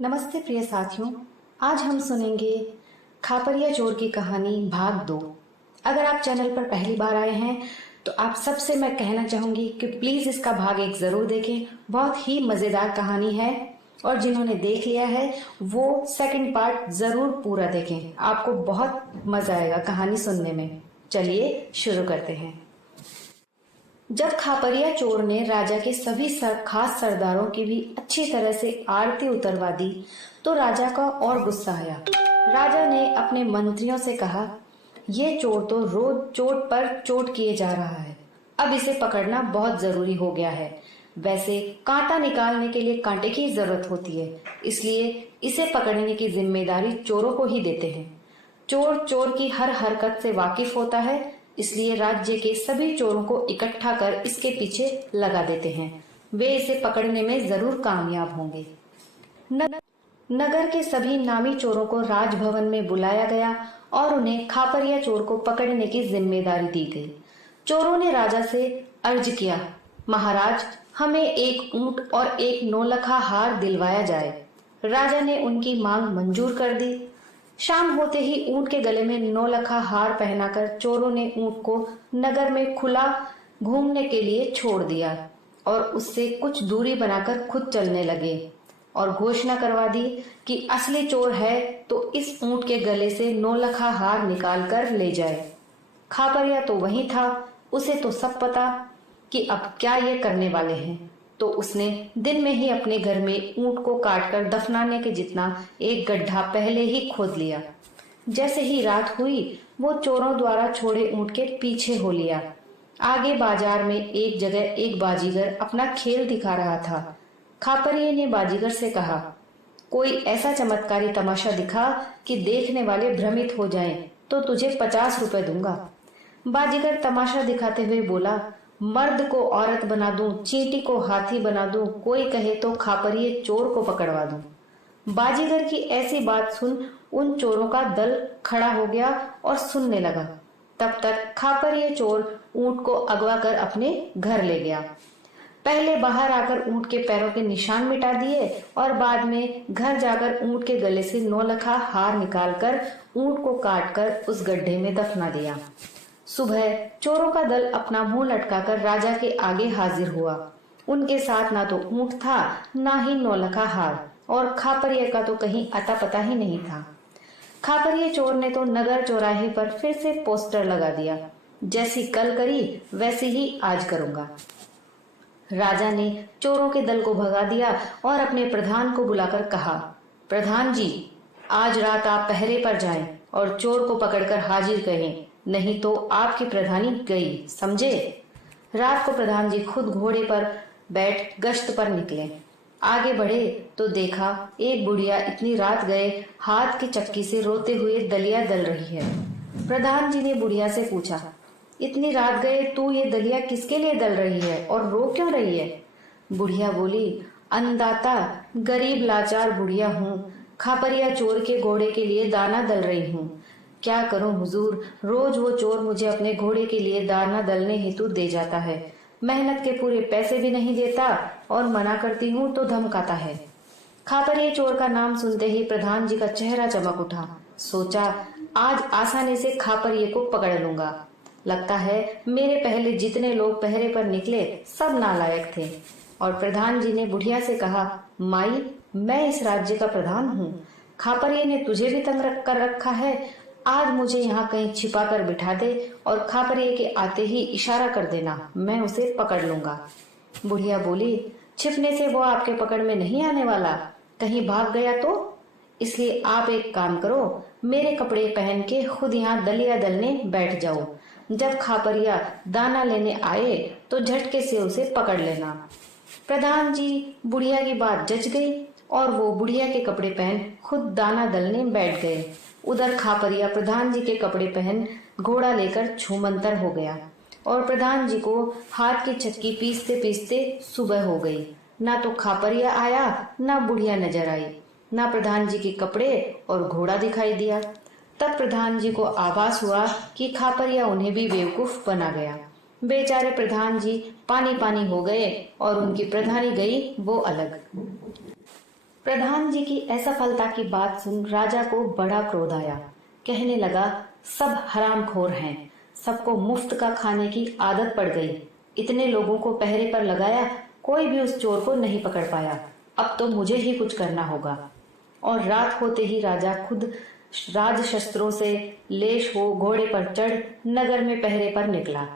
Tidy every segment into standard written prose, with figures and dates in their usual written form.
नमस्ते प्रिय साथियों। आज हम सुनेंगे खापरिया चोर की कहानी भाग 2। अगर आप चैनल पर पहली बार आए हैं तो आप सबसे मैं कहना चाहूंगी कि प्लीज इसका भाग 1 जरूर देखें। बहुत ही मजेदार कहानी है और जिन्होंने देख लिया है वो सेकंड पार्ट जरूर पूरा देखें। आपको बहुत मजा आएगा कहानी सुनने में। चलिए शुरू करते हैं। जब खापरिया चोर ने राजा के सभी खास सरदारों की भी अच्छी तरह से आरती उतरवा दी तो राजा का और गुस्सा आया। राजा ने अपने मंत्रियों से कहा, ये चोर तो रोज चोट पर चोट किए जा रहा है, अब इसे पकड़ना बहुत जरूरी हो गया है। वैसे कांटा निकालने के लिए कांटे की जरूरत होती है, इसलिए इसे पकड़ने की जिम्मेदारी चोरों को ही देते हैं। चोर चोर की हर हरकत से वाकिफ होता है, इसलिए राज्य के सभी चोरों को इकट्ठा कर इसके पीछे लगा देते हैं। वे इसे पकड़ने में जरूर कामयाब होंगे। नगर के सभी नामी चोरों को राजभवन में बुलाया गया और उन्हें खापरिया चोर को पकड़ने की जिम्मेदारी दी गई। चोरों ने राजा से अर्ज किया, महाराज, हमें एक ऊंट और एक नौलखा हार दिलवाया जाए। राजा ने उनकी मांग मंजूर कर दी। शाम होते ही ऊंट के गले में नौलखा हार पहनाकर चोरों ने ऊंट को नगर में खुला घूमने के लिए छोड़ दिया और उससे कुछ दूरी बनाकर खुद चलने लगे और घोषणा करवा दी कि असली चोर है तो इस ऊंट के गले से नौलखा हार निकाल कर ले जाए। खापरिया तो वही था, उसे तो सब पता कि अब क्या ये करने वाले हैं, तो उसने दिन में ही अपने घर में ऊंट को काटकर दफनाने के जितना एक गड्ढा पहले ही खोद लिया। जैसे ही रात हुई वो चोरों द्वारा छोड़े ऊंट के पीछे हो लिया। आगे बाजार में एक जगह एक बाजीगर अपना खेल दिखा रहा था। खापरिये ने बाजीगर से कहा, कोई ऐसा चमत्कारी तमाशा दिखा कि देखने वाले भ्रमित हो जाएं, तो तुझे 50 रुपए दूंगा। बाजीगर तमाशा दिखाते हुए बोला, मर्द को औरत बना दूं, चींटी को हाथी बना दूं, कोई कहे तो खापरिये चोर को पकड़वा दूं। बाजीगर की ऐसी बात सुन उन चोरों का दल खड़ा हो गया और सुनने लगा। तब तक खापरिये चोर ऊंट को अगवा कर अपने घर ले गया। पहले बाहर आकर ऊंट के पैरों के निशान मिटा दिए और बाद में घर जाकर ऊंट के गले से नौलखा हार निकालकर ऊंट को काटकर उस गड्ढे में दफना दिया। सुबह चोरों का दल अपना मुंह लटकाकर राजा के आगे हाजिर हुआ। उनके साथ ना तो ऊंट था ना ही नौलखा हार और खापरिये का तो कहीं अता पता ही नहीं था। खापरिये चोर ने तो नगर चौराहे पर फिर से पोस्टर लगा दिया, जैसी कल करी वैसी ही आज करूंगा। राजा ने चोरों के दल को भगा दिया और अपने प्रधान को बुलाकर कहा, प्रधान जी, आज रात आप पहरे पर जाएं और चोर को पकड़कर हाजिर करें, नहीं तो आपकी प्रधानी गई, समझे। रात को प्रधान जी खुद घोड़े पर बैठ गश्त पर निकले। आगे बढ़े तो देखा एक बुढ़िया इतनी रात गए हाथ की चक्की से रोते हुए दलिया दल रही है। प्रधान जी ने बुढ़िया से पूछा, इतनी रात गए तू ये दलिया किसके लिए दल रही है और रो क्यों रही है। बुढ़िया बोली, अन्नदाता, गरीब लाचार बुढ़िया हूँ, खापरिया चोर के घोड़े के लिए दाना दल रही हूँ। क्या करूं हुजूर, रोज वो चोर मुझे अपने घोड़े के लिए दाना दलने हेतु दे जाता है, मेहनत के पूरे पैसे भी नहीं देता और मना करती हूँ तो धमकाता है। खापरिये चोर का नाम सुनते ही प्रधान जी का चेहरा चमक उठा। सोचा, आज आसानी से खापरिये को पकड़ लूंगा। लगता है मेरे पहले जितने लोग पहरे पर निकले सब नालायक थे। और प्रधान जी ने बुढ़िया से कहा, माई, मैं इस राज्य का प्रधान हूँ, खापरिये ने तुझे भी तंग कर रखा है। आज मुझे यहाँ कहीं छिपा कर बिठा दे और खापरिये के आते ही इशारा कर देना, मैं उसे पकड़ लूंगा। बुढ़िया बोली, छिपने से वो आपके पकड़ में नहीं आने वाला, कहीं भाग गया तो। इसलिए आप एक काम करो, मेरे कपड़े पहन के खुद यहाँ दलिया दलने बैठ जाओ। जब खापरिया दाना लेने आए तो झटके से उसे पकड़ लेना। प्रधान जी बुढ़िया की बात जच गई और वो बुढ़िया के कपड़े पहन खुद दाना दलने बैठ गए। उधर खापरिया प्रधान जी के कपड़े पहन घोड़ा लेकर छूमंतर हो गया और प्रधान जी को हाथ की चक्की पीसते पीसते सुबह हो गई। ना तो खापरिया आया ना बुढ़िया नजर आई, ना प्रधान जी के कपड़े और घोड़ा दिखाई दिया। तब प्रधान जी को आभास हुआ कि खापरिया उन्हें भी बेवकूफ बना गया। बेचारे प्रधान जी पानी पानी हो गए और उनकी प्रधानी गई वो अलग। प्रधान जी की असफलता की बात सुन राजा को बड़ा क्रोध आया। कहने लगा, सब हरामखोर हैं, सबको मुफ्त का खाने की आदत पड़ गई। इतने लोगों को पहरे पर लगाया, कोई भी उस चोर को नहीं पकड़ पाया। अब तो मुझे ही कुछ करना होगा। और रात होते ही राजा खुद राज शस्त्रों से लेश हो घोड़े पर चढ़ नगर में पहरे पर निकला।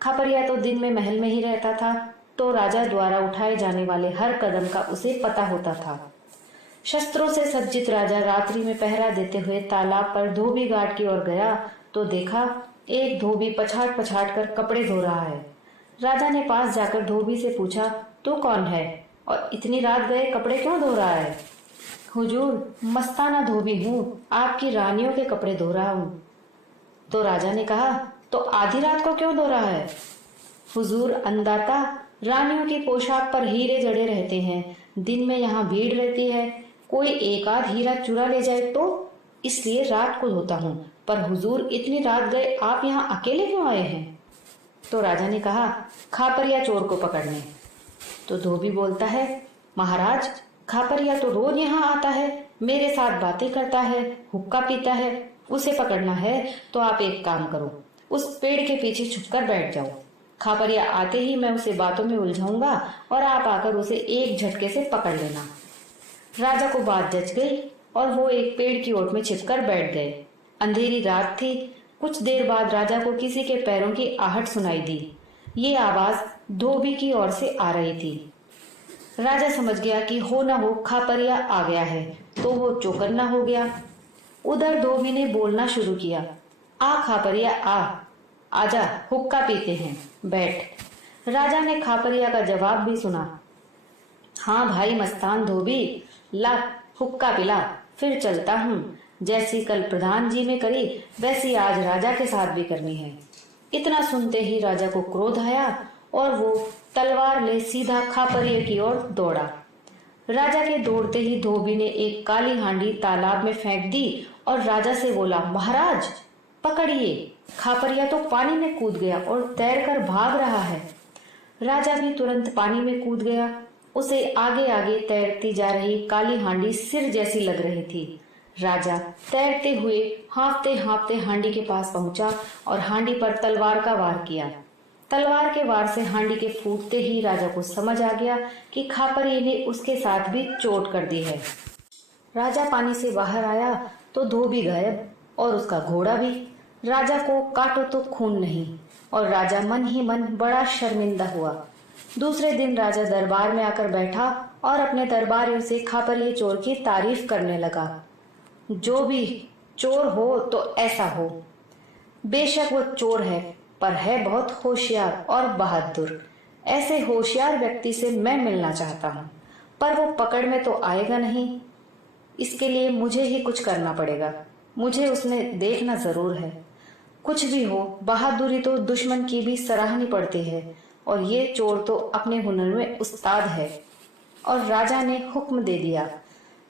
खापरिया तो दिन में महल में ही रहता था, तो राजा द्वारा उठाए जाने वाले हर कदम का उसे पता होता था। शस्त्रों से सज्जित राजा रात्रि में पहरा देते हुए तालाब पर धोबी घाट की ओर गया तो देखा एक धोबी पछाड़ पछाड़ कर कपड़े धो रहा है। राजा ने पास जाकर धोबी से पूछा, तू कौन है और इतनी रात गए कपड़े क्यों धो रहा है? हुजूर, मस्ताना धोबी हूँ, आपकी रानियों के कपड़े धो रहा हूँ। तो राजा ने कहा, तो आधी रात को क्यों धो रहा है? हुजूर, अंदाता, रानियों की पोशाक पर हीरे जड़े रहते हैं, दिन में यहाँ भीड़ रहती है, कोई एक आध हीरा चुरा ले जाए तो इसलिए रात को धोता हूँ। पर हुजूर, इतनी रात गए आप यहाँ अकेले क्यों आए हैं? तो राजा ने कहा, खापरिया चोर को पकड़ने। तो धोबी बोलता है, महाराज, खापरिया तो रोज यहाँ आता है, मेरे साथ बातें करता है, हुक्का पीता है, उसे पकड़ना है तो आप एक काम करो, उस पेड़ के पीछे छुपकर बैठ जाओ। खापरिया आते ही मैं उसे बातों में उलझाऊंगा और आप आकर उसे एक झटके से पकड़ लेना। राजा को बात जच गई और वो एक पेड़ की ओट में छिपकर बैठ गए। अंधेरी रात थी। कुछ देर बाद राजा को किसी के पैरों की आहट सुनाई दी। ये आवाज धोबी की ओर से आ रही थी। राजा समझ गया कि हो न हो खापरिया आ गया है, तो वो चौकन्ना हो गया। उधर धोबी ने बोलना शुरू किया, आ खापरिया आ, आजा, हुक्का पीते हैं, बैठ। राजा ने खापरिया का जवाब भी सुना, हाँ भाई मस्तान धोबी, ला हुक्का पिला, फिर चलता हूँ। जैसी कल प्रधान जी में करी वैसी आज राजा के साथ भी करनी है। इतना सुनते ही राजा को क्रोध आया और वो तलवार ले सीधा खापरिया की ओर दौड़ा। राजा के दौड़ते ही धोबी ने एक काली हांडी तालाब में फेंक दी और राजा से बोला, महाराज पकड़िए। खापरिया तो पानी में कूद गया और तैरकर भाग रहा है। राजा भी तुरंत पानी में कूद गया। उसे आगे आगे तैरती जा रही काली हांडी सिर जैसी लग रही थी। राजा तैरते हुए हाँफते हाँफते हांडी के पास पहुंचा और हांडी पर तलवार का वार किया। तलवार के वार से हांडी के फूटते ही राजा को समझ आ गया कि खापरिया ने उसके साथ भी चोट कर दी है। राजा पानी से बाहर आया तो धोबी गायब और उसका घोड़ा भी। राजा को काटो तो खून नहीं और राजा मन ही मन बड़ा शर्मिंदा हुआ। दूसरे दिन राजा दरबार में आकर बैठा और अपने दरबारियों से खापरिया चोर की तारीफ करने लगा। जो भी चोर हो तो ऐसा हो, बेशक वो चोर है पर है बहुत होशियार और बहादुर। ऐसे होशियार व्यक्ति से मैं मिलना चाहता हूँ, पर वो पकड़ में तो आएगा नहीं। इसके लिए मुझे ही कुछ करना पड़ेगा। मुझे उसने देखना जरूर है। कुछ भी हो, बहादुरी तो दुश्मन की भी सराहनी पड़ती है और ये चोर तो अपने हुनर में उस्ताद है। और राजा ने हुक्म दे दिया,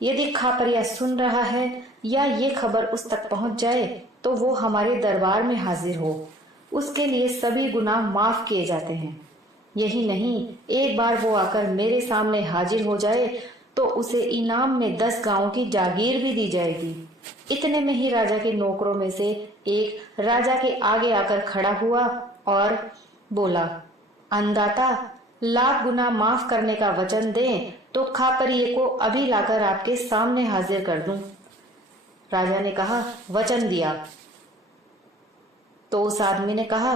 यदि खापरिया सुन रहा है या ये खबर उस तक पहुंच जाए तो वो हमारे दरबार में हाजिर हो। उसके लिए सभी गुनाह माफ किए जाते हैं। यही नहीं, एक बार वो आकर मेरे सामने हाजिर हो जाए तो उसे इनाम में 10 गांवों की जागीर भी दी जाएगी। इतने में ही राजा के नौकरों में से एक राजा के आगे आकर खड़ा हुआ और बोला, अन्नदाता, लाख गुना माफ करने का वचन दें तो खापरिया को अभी लाकर आपके सामने हाजिर कर दूं। राजा ने कहा, वचन दिया। तो उस आदमी ने कहा,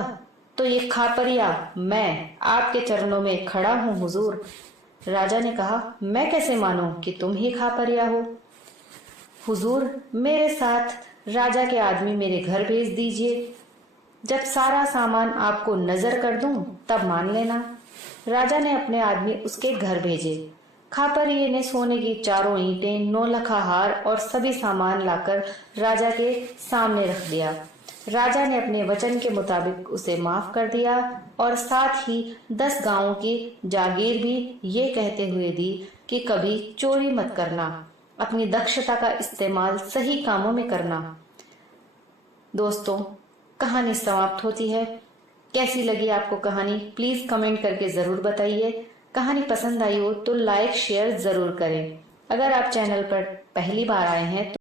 तो ये खापरिया मैं आपके चरणों में खड़ा हूं हुजूर। राजा ने कहा, मैं कैसे मानूं कि तुम ही खापरिया हो? हुजूर, मेरे साथ राजा के आदमी मेरे घर भेज दीजिए। जब सारा सामान आपको नजर कर दूं तब मान लेना। राजा ने अपने आदमी उसके घर भेजे। खापरिया ने सोने की 4 ईंटें, 9 लखा हार और सभी सामान लाकर राजा के सामने रख दिया। राजा ने अपने वचन के मुताबिक उसे माफ कर दिया और साथ ही 10 गांवों की जागीर भी ये कहते हुए दी कि कभी चोरी मत करना, अपनी दक्षता का इस्तेमाल सही कामों में करना। दोस्तों, कहानी समाप्त होती है। कैसी लगी आपको कहानी प्लीज कमेंट करके जरूर बताइए। कहानी पसंद आई हो तो लाइक शेयर जरूर करें। अगर आप चैनल पर पहली बार आए हैं तो